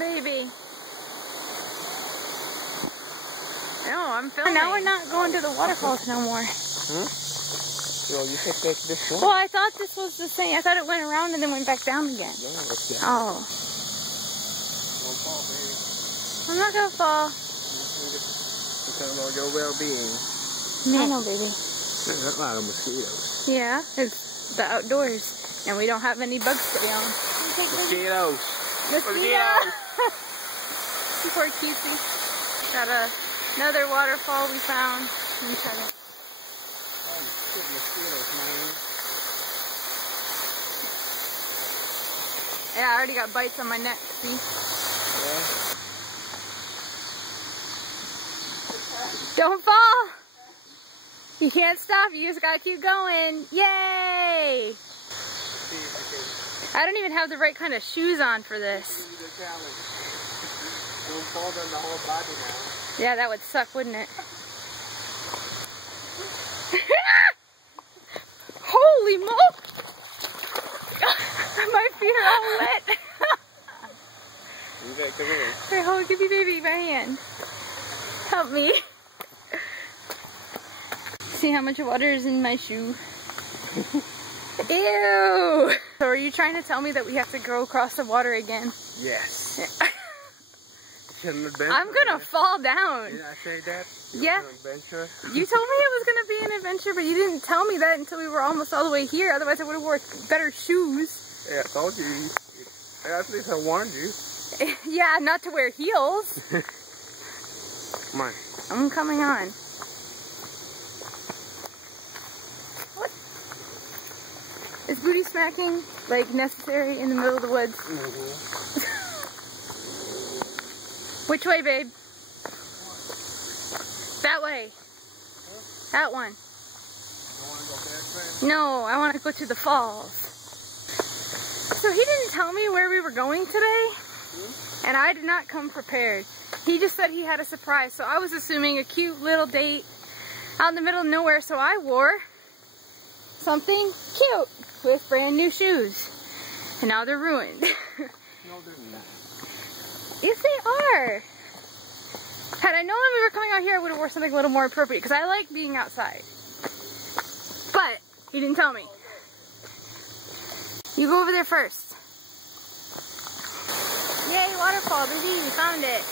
baby. No, I'm filming. Now we're not going to the waterfalls no more. Hmm? Well, you think that's this one? Well, I thought this was the same. I thought it went around and then went back down again. No, it's down. Oh. Don't fall, baby. I'm not gonna fall. Depends on your well-being. I know, baby. There's a lot of mosquitoes. Yeah, it's the outdoors. And we don't have any bug spray on. Mosquitoes. Mosquitoes. Poor Cutesy. Got another waterfall we found. I'm trying to... Mosquitoes, man. Yeah, I already got bites on my neck, see? Yeah. Don't fall! You can't stop, you just gotta keep going. Yay! I don't even have the right kind of shoes on for this. Don't fall down the whole body now. Yeah, that would suck, wouldn't it? Holy moly! My feet are all wet. You gotta come here. Here, hold, give me baby my hand. Help me. See how much water is in my shoe. Ew! So are you trying to tell me that we have to go across the water again? Yes. Yeah. I'm gonna fall down. Did I say that? Yeah. Adventure? You told me it was gonna be an adventure, but you didn't tell me that until we were almost all the way here. Otherwise I would have worn better shoes. Yeah, I told you. At least I warned you. Yeah, not to wear heels. Come on. I'm coming on. What? Is booty smacking like necessary in the middle of the woods? Mm-hmm. Which way, babe? That way. That one. No, I want to go to the falls. So he didn't tell me where we were going today, and I did not come prepared. He just said he had a surprise, so I was assuming a cute little date out in the middle of nowhere, so I wore something cute with brand new shoes. And now they're ruined. No, they're not. Yes, they are. Had I known that we were coming out here, I would have worn something a little more appropriate, because I like being outside. But he didn't tell me. You go over there first. Yay, waterfall, baby, we found it.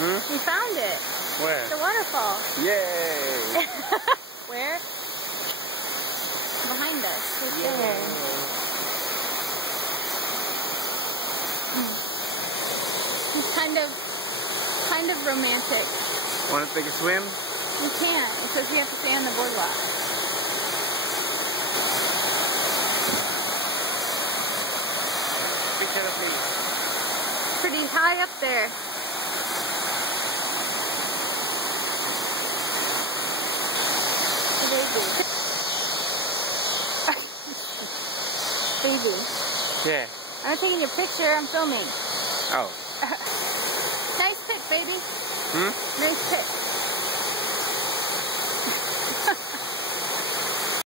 Hmm? We found it. Where? The waterfall. Yay! Where? Behind us, right Yeah. there. It's kind of romantic. Want to take a swim? You can't, because you have to stay on the boardwalk. Picture of me. Pretty high up there. Baby. Yeah. I'm not taking your picture, I'm filming. Oh. Nice pic, baby. Hmm? Nice pic.